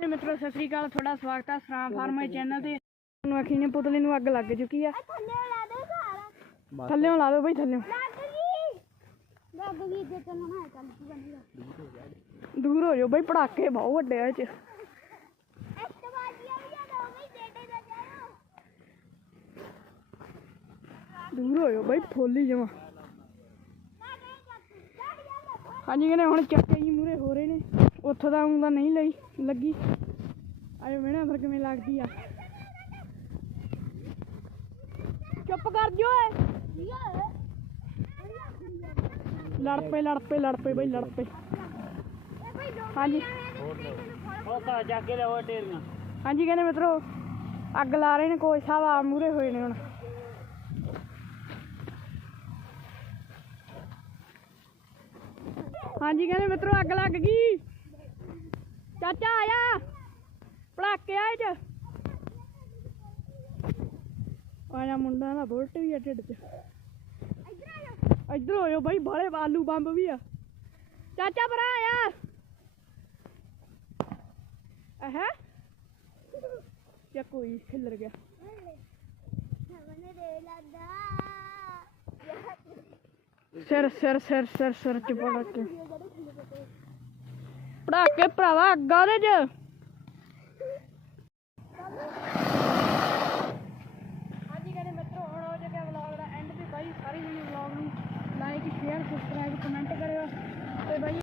ਤੇ ਮਿੱਤਰੋ, ਸਤਿ ਸ੍ਰੀ ਅਕਾਲ। ਤੁਹਾਡਾ ਸਵਾਗਤ ਹੈ ਸਰਾਮ ਫਾਰਮਾ ਚੈਨਲ ਤੇ। ਨੂੰ ਅਖੀ ਨੇ ਪੁਤਲੇ ਨੂੰ ਅੱਗ ਲੱਗ ਚੁੱਕੀ ਆ। ਥੱਲੇੋਂ ਲਾ ਦਿਓ ਬਈ ਥੱਲੇੋਂ ਦੂਰ ਹੋ ਜਾਓ ਬਈ, ਪੜਾਕੇ ਬਹੁਤ ਵੱਡੇ ਆ ਇਹ ਚ। ਦੂਰ ਹੋ ਜਾਓ ਬਈ, ਫੋਲੀ ਜਮਾ। ਹਾਂਜੀ, ਕਹਿੰਦੇ ਹੁਣ ਚੱਕੇ ਜੀ ਮੂਰੇ ਹੋ ਰਹੇ ਨੇ। ਉੱਥੋਂ ਦਾ ਊਂ ਦਾ ਨਹੀਂ ਲਈ ਲੱਗੀ। ਆਇਓ ਵੇਣਾ ਫਿਰ ਕਿਵੇਂ ਲੱਗਦੀ ਆ। ਚੁੱਪ ਕਰ ਜਿਓ ਓਏ। ਲੜ ਪਏ ਲੜ ਪਏ ਲੜ ਪਏ ਬਈ ਲੜ ਪਏ। ਹਾਂਜੀ। ਉਹ ਜਾ ਕੇ ਲਿਆਓ ਢੇਰੀਆਂ ਹਾਂਜੀ ਕਹਿੰਦੇ ਮਿੱਤਰੋ ਅੱਗ ਲਾ ਰਹੇ ਨੇ ਕੋਈ ਸਾਹਿਬ ਆ ਮੂਰੇ ਹੋਏ ਨੇ ਹੁਣ। ਹਾਂਜੀ ਕਹਿੰਦੇ ਮਿੱਤਰੋ ਅੱਗ ਲੱਗ ਗਈ। ਚਾਚਾ ਆਇਆ। ਪੜਾਕੇ ਆਏ ਚ ਆਇਆ ਮੁੰਡਾ ਦਾ ਬੁਲਟ ਵੀ ਆ ਢਿੱਡ ਚ। ਇੱਧਰ ਹੋ ਬਾਈ ਬਾਲੇ ਆਲੂ ਬੰਬ ਵੀ ਆ। ਚਾਚਾ ਭਰਾ ਆਇਆ। ਅਹ ਜਾਂ ਕੋਈ ਖਿਲਰ ਗਿਆ। ਸਿਰ ਸਿਰ ਸਿਰ ਸਿਰ ਸਿਰ ਚ ਪੜਾ ਕੇ। पढ़ा के भरावा lá? Like share subscribe comment करेगा तो भाई